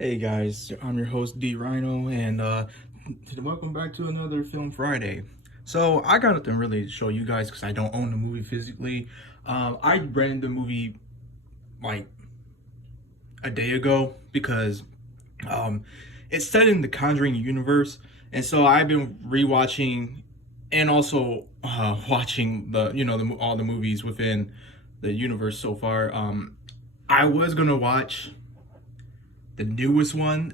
Hey guys, I'm your host D Rhino, and welcome back to another Film Friday. So I got nothing really to show you guys because I don't own the movie physically. I rented the movie like a day ago because um, it's set in the Conjuring universe, and so I've been rewatching and also watching all the movies within the universe so far. I was gonna watch the newest one,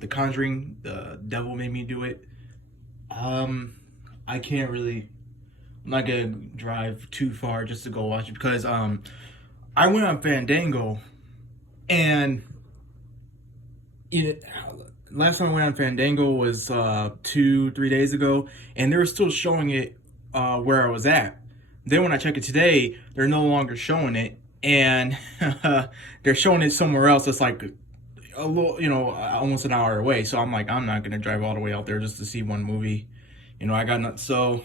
The Conjuring, The Devil Made Me Do It. Um, I can't really. I'm not gonna drive too far just to go watch it because I went on Fandango and it, last time I went on Fandango was 2-3 days ago, and they were still showing it where I was at. Then when I check it today, they're no longer showing it, and they're showing it somewhere else. It's like a little, almost an hour away. So I'm like, I'm not gonna drive all the way out there just to see one movie. I got not so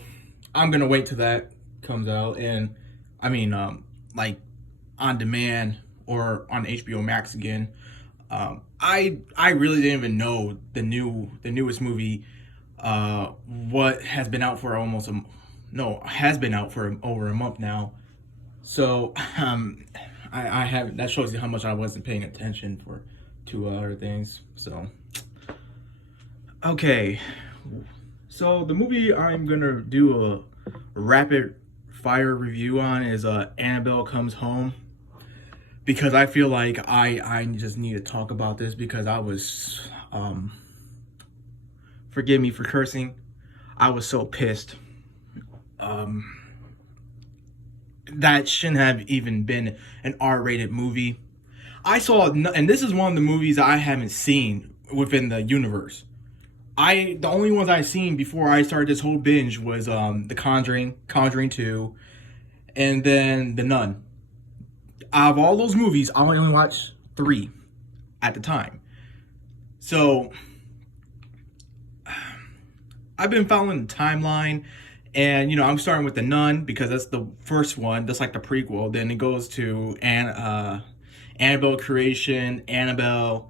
I'm gonna wait till that comes out, and I mean, like on demand or on HBO Max again. I really didn't even know the newest movie, what has been out for almost a no has been out for over a month now. So I have that shows you how much I wasn't paying attention for to other things. So okay, so the movie I'm gonna do a rapid fire review on is Annabelle Comes Home, because I feel like I just need to talk about this because I was forgive me for cursing. I was so pissed. Um, that shouldn't have even been an R-rated movie. And this is one of the movies I haven't seen within the universe. The only ones I seen before I started this whole binge was The Conjuring, Conjuring 2, and then The Nun. Out of all those movies, I only watched 3 at the time. So I've been following the timeline, and I'm starting with The Nun because that's the first one. That's like the prequel. Then it goes to Annabelle Creation, Annabelle,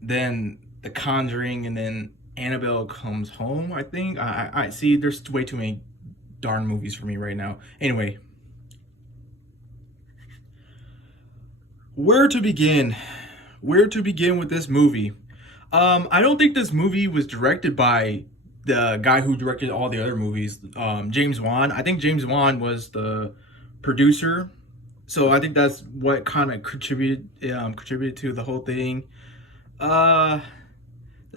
then The Conjuring, and then Annabelle Comes Home. I think I see. There's way too many darn movies for me right now. Anyway, where to begin? Where to begin with this movie? I don't think this movie was directed by the guy who directed all the other movies, James Wan. I think James Wan was the producer, so I think that's what kind of contributed to the whole thing. Uh,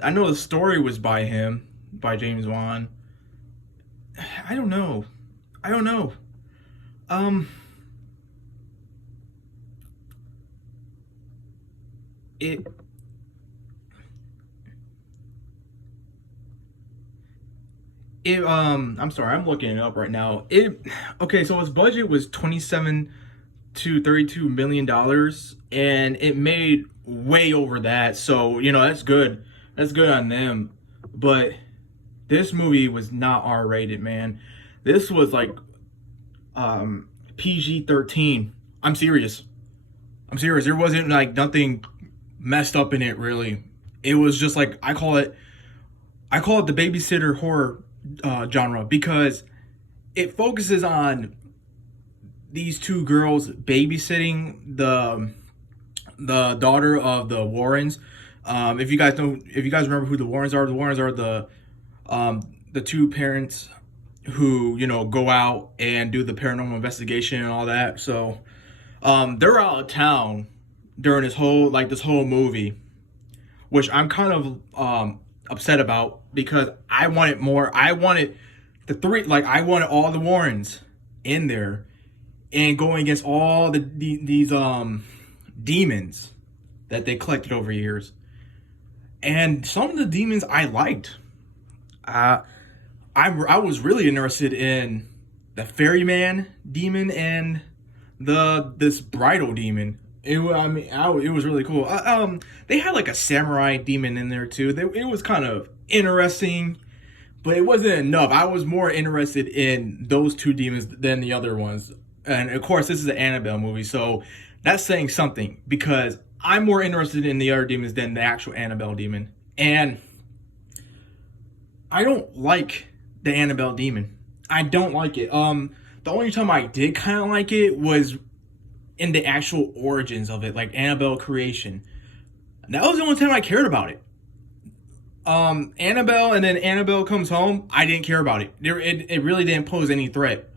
I know the story was by him, by James Wan. I don't know. I don't know. Um, it I'm sorry, I'm looking it up right now. Okay, so its budget was 27 to 32 million dollars, and it made way over that. So, that's good. That's good on them. But this movie was not R-rated, man. This was like PG-13. I'm serious. I'm serious. There wasn't like nothing messed up in it really. It was just like I call it the babysitter horror genre because it focuses on these two girls babysitting the daughter of the Warrens. If you guys remember who the Warrens are the two parents who go out and do the paranormal investigation and all that. So they're out of town during this whole movie, which I'm kind of upset about because I wanted more. I wanted I wanted all the Warrens in there and going against all these demons that they collected over years. And some of the demons I liked. I was really interested in the ferryman demon and this bridal demon. It was really cool. They had like a samurai demon in there too. It was kind of interesting, but it wasn't enough. I was more interested in those two demons than the other ones. And of course, this is an Annabelle movie, so that's saying something because I'm more interested in the other demons than the actual Annabelle demon. And I don't like the Annabelle demon. I don't like it. The only time I did kind of like it was in the actual origins of it, like Annabelle creation. That was the only time I cared about it. Annabelle and then Annabelle Comes Home, I didn't care about it. It really didn't pose any threat.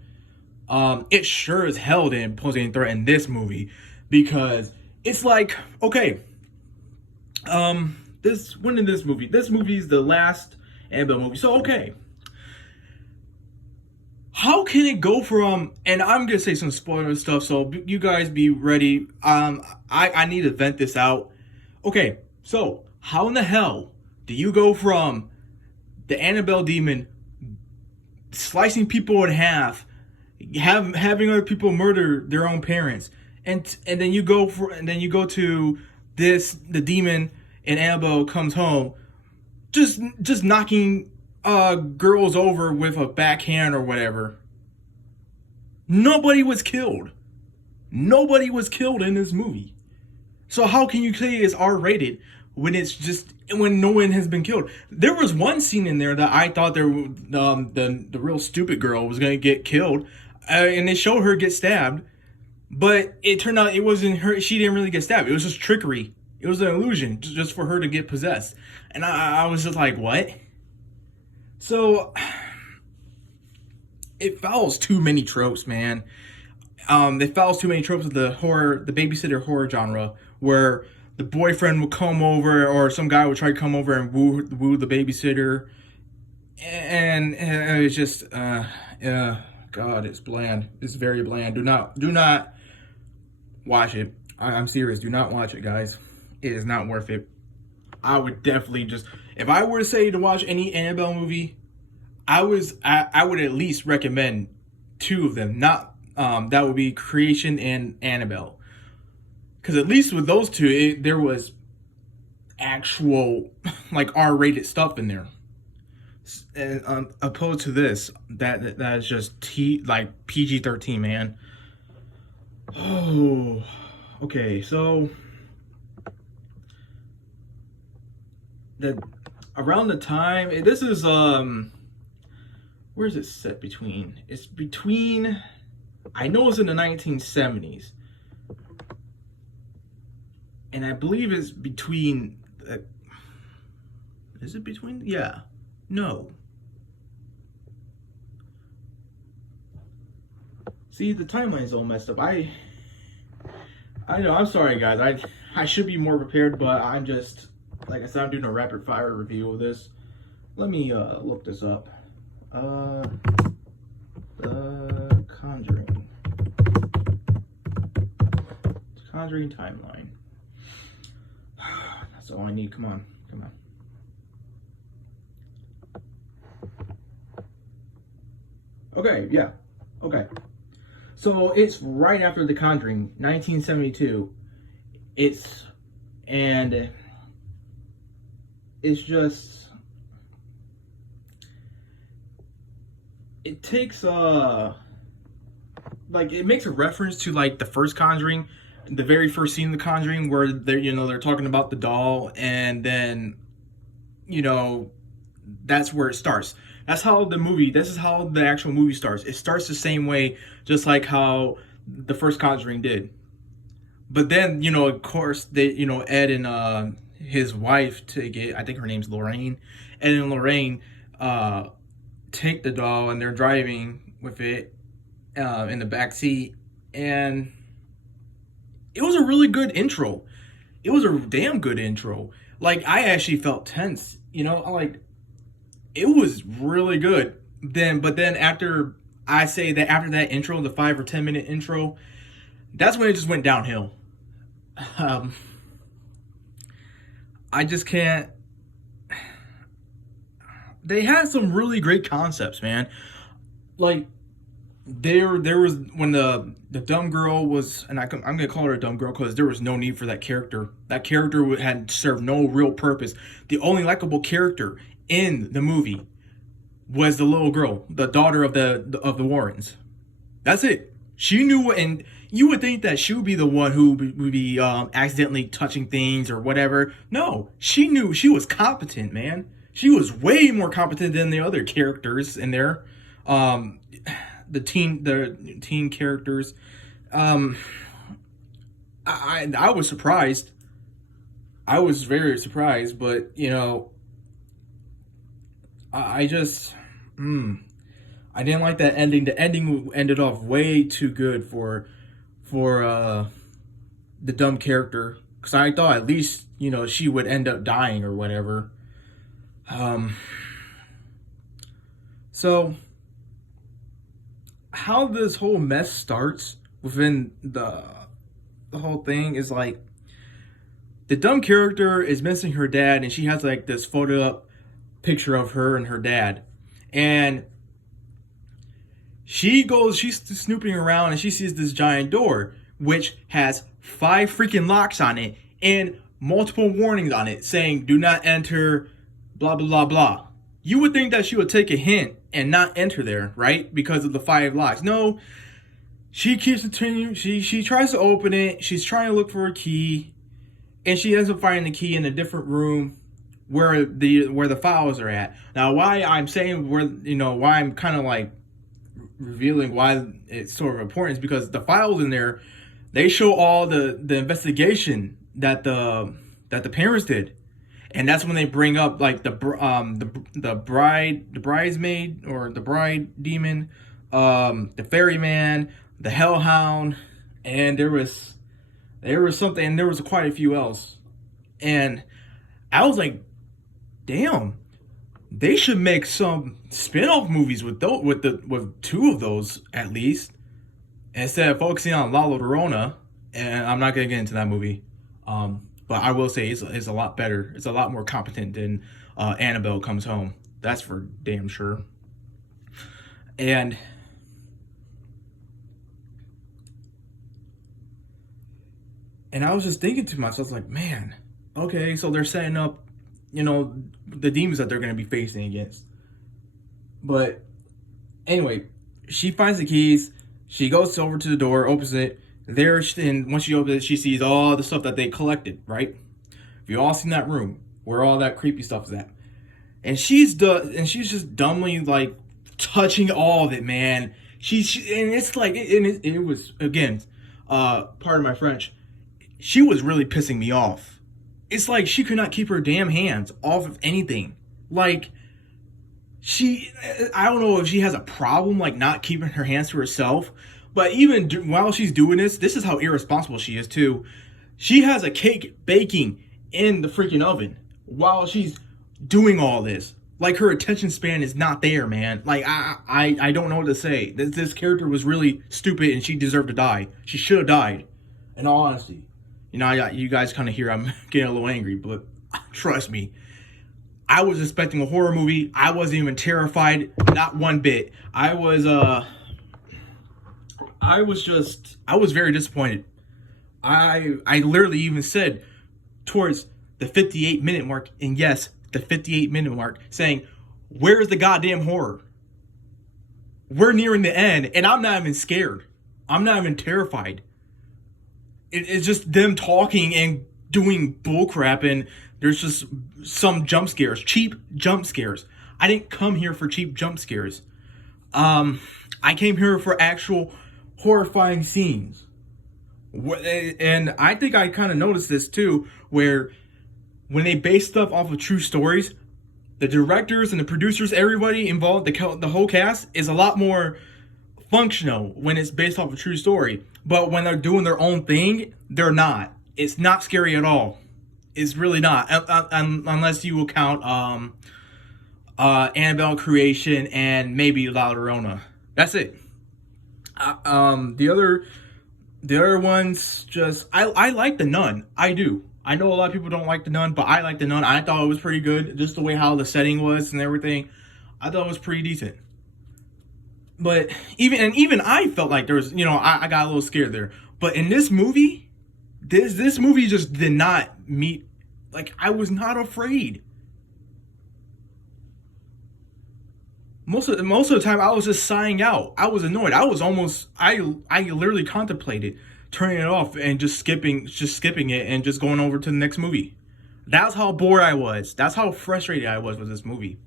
It sure as hell didn't pose any threat in this movie because it's like, okay, this when in this movie? This movie is the last Annabelle movie. So okay, how can it go from? And I'm gonna say some spoiler stuff, so you guys be ready. I need to vent this out. Okay, so how in the hell do you go from the Annabelle demon slicing people in half, having other people murder their own parents, and then you go to the demon in Annabelle Comes Home, just knocking girls over with a backhand or whatever. Nobody was killed. Nobody was killed in this movie. So how can you say it's R-rated when no one has been killed? There was one scene in there that I thought the real stupid girl was gonna get killed, and they showed her get stabbed, but it turned out it wasn't her. She didn't really get stabbed. It was just trickery. It was an illusion just for her to get possessed. And I was just like, what? So it follows too many tropes, man. It follows too many tropes of the babysitter horror genre, where the boyfriend would come over, or some guy would try to come over and woo the babysitter, and it's just, God, it's bland. It's very bland. Do not watch it. I'm serious. Do not watch it, guys. It is not worth it. I would definitely if I were to say to watch any Annabelle movie, I would at least recommend two of them. Not that would be Creation and Annabelle, because at least with those two, there was actual like R-rated stuff in there. And opposed to this, that is just like PG-13, man. Oh, okay. So around the time this is where is it set between? It's between. I know it's in the 1970s, and I believe it's between. Is it between? Yeah. No. See, the timeline's all messed up. I know. I'm sorry, guys. I should be more prepared, but I'm just, like I said, I'm doing a rapid fire review of this. Let me look this up. The Conjuring timeline. That's all I need. Come on. Okay, yeah. Okay. So it's right after The Conjuring, 1972. It's just, it takes like, it makes a reference to like the first Conjuring, the very first scene of The Conjuring, where they're talking about the doll, and then that's where it starts. This is how the actual movie starts. It starts the same way, just like how the first Conjuring did. But then, of course, Ed and his wife take it. I think her name's Lorraine. Ed and Lorraine take the doll, and they're driving with it in the back seat. And it was a really good intro. It was a damn good intro. Like, I actually felt tense. It was really good. But then after that intro, the 5 or 10 minute intro, that's when it just went downhill. I just can't. They had some really great concepts, man. Like, there was when the dumb girl was, and I'm gonna call her a dumb girl because there was no need for that character. That character had served no real purpose. The only likable character in the movie was the little girl, the daughter of the Warrens. That's it. She knew, and you would think that she would be the one who would be accidentally touching things or whatever. No, she knew. She was competent, man. She was way more competent than the other characters in there. Um, the teen characters. Um, I was surprised. I was very surprised, but I just, I didn't like that ending. The ending ended off way too good for the dumb character, because I thought at least she would end up dying or whatever. Um, so how this whole mess starts within the whole thing is like the dumb character is missing her dad, and she has like this photo up picture of her and her dad, and she's snooping around and she sees this giant door which has 5 freaking locks on it and multiple warnings on it saying do not enter, blah blah blah blah. You would think that she would take a hint and not enter there, right? Because of the 5 locks. No, she keeps continuing. She tries to open it. She's trying to look for a key, and she ends up finding the key in a different room where the files are at. Now, why I'm saying why I'm kind of like revealing why it's sort of important is because the files in there, they show all the investigation that the parents did, and that's when they bring up like the bridesmaid or the bride demon, the ferryman, the hellhound, and there was something, and there was quite a few else, and I was like, damn, they should make some spin-off movies with with 2 of those at least, instead of focusing on La Llorona. And I'm not gonna get into that movie, but I will say it's a lot better. It's a lot more competent than Annabelle Comes Home. That's for damn sure. And I was just thinking to myself, like, man, okay, so they're setting up, the demons that they're gonna be facing against. But anyway, she finds the keys. She goes over to the door, opens it. And once she opens it, she sees all the stuff that they collected. Right? You all seen that room where all that creepy stuff is at, and she's just dumbly like touching all of it, man. And it's like, it was again, pardon my French. She was really pissing me off. It's like she could not keep her damn hands off of anything. Like, I don't know if she has a problem like not keeping her hands to herself, but even while she's doing this is how irresponsible she is too. She has a cake baking in the freaking oven while she's doing all this. Like, her attention span is not there, man. Like, I don't know what to say. This character was really stupid, and she deserved to die. She should have died, in all honesty. You guys kind of hear I'm getting a little angry, but trust me, I was expecting a horror movie. I wasn't even terrified, not one bit. I was very disappointed. I literally even said towards the 58-minute mark, and yes, the 58-minute mark, saying, where's the goddamn horror? We're nearing the end, and I'm not even scared. I'm not even terrified. It's just them talking and doing bullcrap, and there's just some jump scares, cheap jump scares. I didn't come here for cheap jump scares. I came here for actual horrifying scenes. And I think I kind of noticed this too, where when they base stuff off of true stories, the directors and the producers, everybody involved, the whole cast is a lot more functional when it's based off a true story. But when they're doing their own thing, they're not. It's not scary at all. It's really not, unless you will count Annabelle Creation and maybe La Llorona. That's it. The other ones, just I like The Nun. I do. I know a lot of people don't like The Nun, but I like The Nun. I thought it was pretty good, just the way how the setting was and everything. I thought it was pretty decent. But even I felt like there was, I got a little scared there. But in this movie, this movie just did not meet. Like, I was not afraid. most of the time I was just sighing out. I was annoyed. I literally contemplated turning it off and just skipping it and just going over to the next movie. That's how bored I was. That's how frustrated I was with this movie.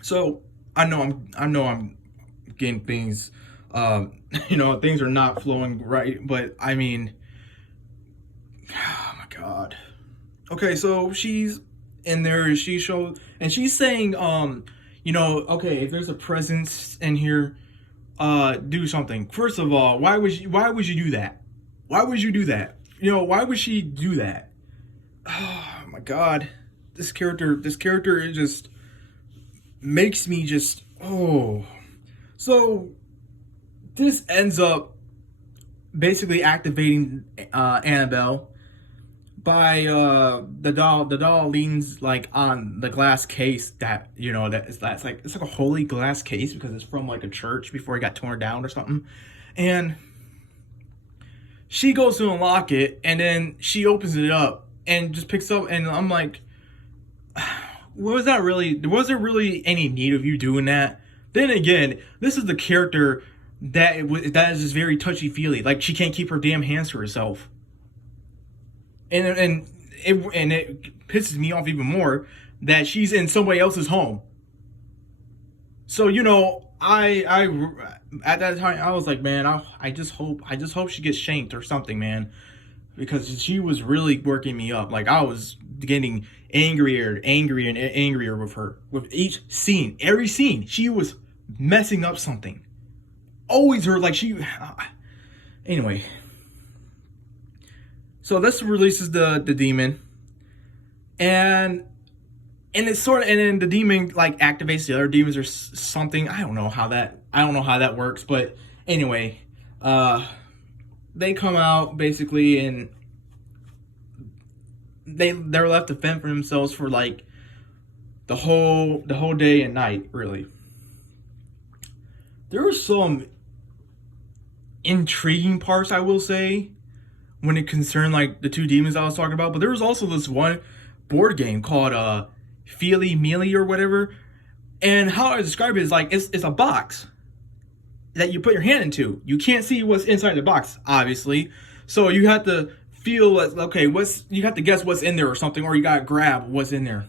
So I know I'm getting things, things are not flowing right. But I mean, oh my god. Okay, so she's in there. She's saying, okay, if there's a presence in here, do something. First of all, why would you do that? Why would you do that? Why would she do that? Oh my god, this character is just makes me just So this ends up basically activating Annabelle by the doll. The doll leans like on the glass case that's like it's like a holy glass case because it's from like a church before it got torn down or something. And she goes to unlock it, and then she opens it up and just picks up, and I'm like, was there really any need of you doing that? Then again, this is the character that is just very touchy feely. Like she can't keep her damn hands to herself, and it pisses me off even more that she's in somebody else's home. So I at that time I was like, man, I just hope she gets shanked or something, man, because she was really working me up. Like I was getting angrier and angrier with her with each scene. Every scene she was messing up something. Always her like she. Anyway, so this releases the demon, and it's sort of, and then the demon like activates the other demons or something. I don't know how that works, but anyway, they come out basically, and they're left to fend for themselves for like the whole day and night. Really, there were some intriguing parts, I will say, when it concerned like the two demons I was talking about. But there was also this one board game called Feely Mealy or whatever, and how I describe it is like it's a box that you put your hand into. You can't see what's inside the box, obviously, so you have to feel like, okay, you have to guess what's in there or something, or you gotta grab what's in there.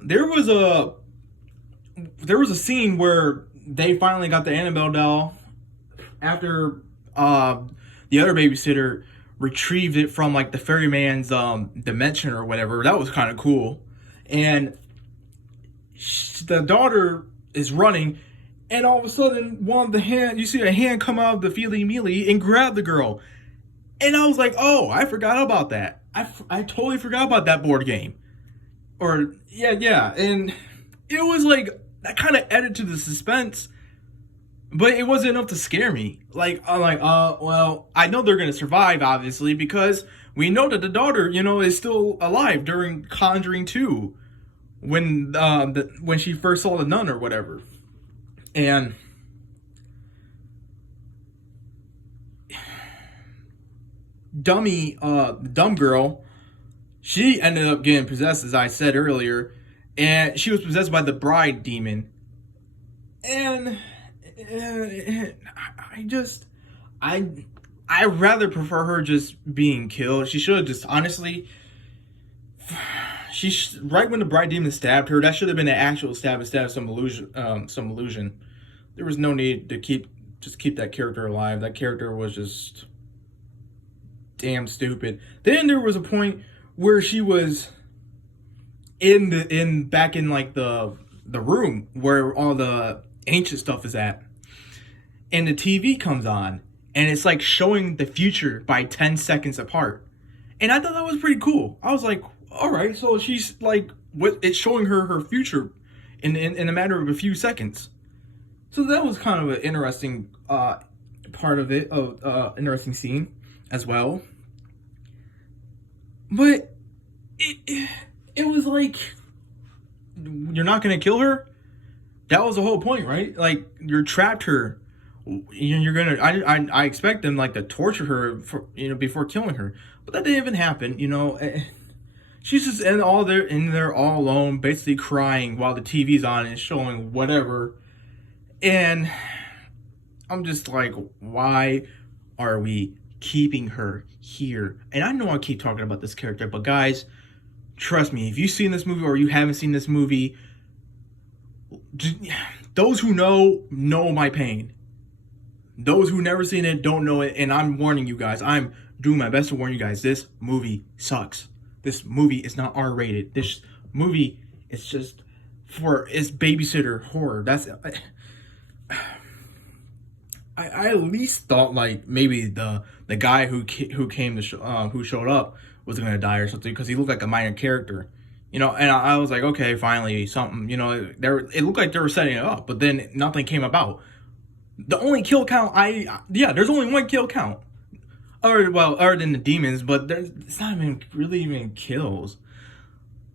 There was a scene where they finally got the Annabelle doll after the other babysitter retrieved it from like the ferryman's dimension or whatever. That was kind of cool. And the daughter is running, and all of a sudden you see a hand come out of the feely mealy and grab the girl. And I was like, oh, I forgot about that. I totally forgot about that board game. Or yeah, and it was like that kind of added to the suspense, but it wasn't enough to scare me. Like I'm like, well, I know they're gonna survive, obviously, because we know that the daughter, is still alive during Conjuring 2, when she first saw the nun or whatever, and dumb girl, she ended up getting possessed, as I said earlier, and she was possessed by the bride demon. And I rather prefer her just being killed. She should have just, honestly, right when the bride demon stabbed her, that should have been an actual stab instead of some illusion. There was no need to keep that character alive. That character was just damn stupid. Then there was a point where she was back in like the room where all the ancient stuff is at, and the TV comes on, and it's like showing the future by 10 seconds apart. And I thought that was pretty cool. I was like, all right, so she's like, it's showing her future in a matter of a few seconds. So that was kind of an interesting part of it, interesting scene as well. But it was like, you're not gonna kill her? That was the whole point, right? Like, you're trapped her. You're gonna. I expect them like to torture her for before killing her, but that didn't even happen. She's just in there all alone, basically crying while the TV's on and showing whatever. And I'm just like, why are we keeping her here? And I know I keep talking about this character, but guys, trust me, if you've seen this movie or you haven't seen this movie, those who know my pain. Those who never seen it don't know it, and I'm warning you guys. I'm doing my best to warn you guys. This movie sucks. This movie is not R-rated. This movie is just it's babysitter horror. I at least thought like maybe the guy who came to who showed up was gonna die or something because he looked like a minor character, And I was like, okay, finally something. It looked like they were setting it up, but then nothing came about. The only kill count there's only one kill count, other than the demons, but it's not even kills.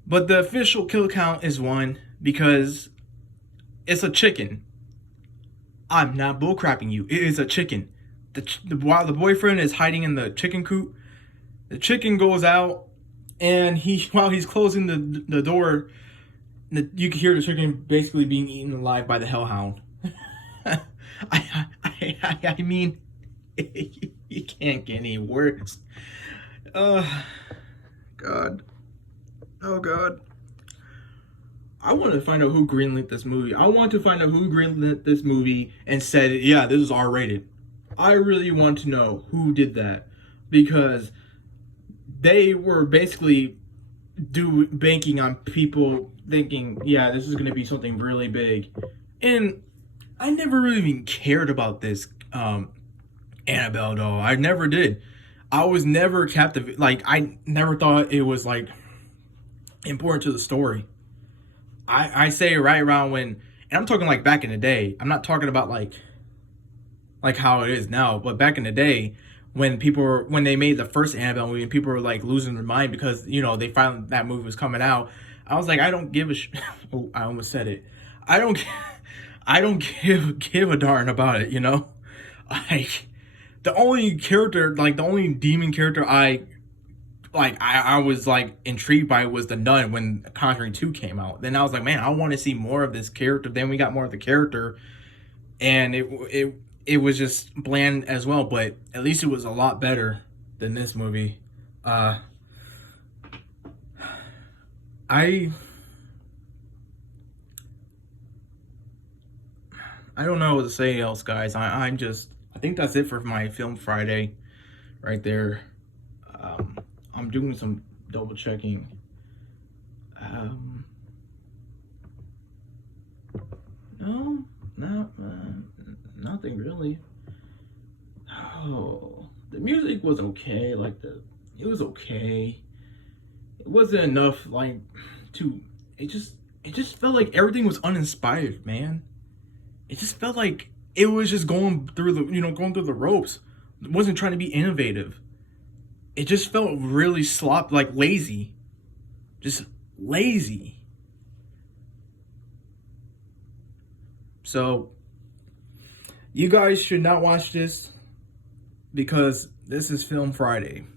But the official kill count is one because it's a chicken. I'm not bullcrapping you. It is a chicken. While the boyfriend is hiding in the chicken coop, the chicken goes out, and while he's closing the door, you can hear the chicken basically being eaten alive by the hellhound. I mean, you can't get any worse. God. Oh, God. I want to find out who greenlit this movie. I want to find out who greenlit this movie and said, yeah, this is R-rated. I really want to know who did that. Because they were basically banking on people thinking, yeah, this is going to be something really big. And I never really even cared about this Annabelle doll. I never did. I was never captivated. Like, I never thought it was, like, important to the story. I say right around when, and I'm talking like back in the day. I'm not talking about like how it is now, but back in the day when they made the first Annabelle movie and people were like losing their mind because they found that movie was coming out. I was like, I don't give a oh, I almost said it. I don't give a darn about it. Like the only demon character I was like intrigued by was the nun when Conjuring 2 came out. Then I was like, man, I want to see more of this character. Then we got more of the character, and it was just bland as well. But at least it was a lot better than this movie. I don't know what to say else, guys. I think that's it for my Film Friday, right there. I'm doing some double checking. No, nothing really. Oh, the music was okay. It was okay. It wasn't enough. It just felt like everything was uninspired, man. It just felt like it was just going through the ropes. It wasn't trying to be innovative. It just felt really lazy. Just lazy. So, you guys should not watch this because this is Film Friday.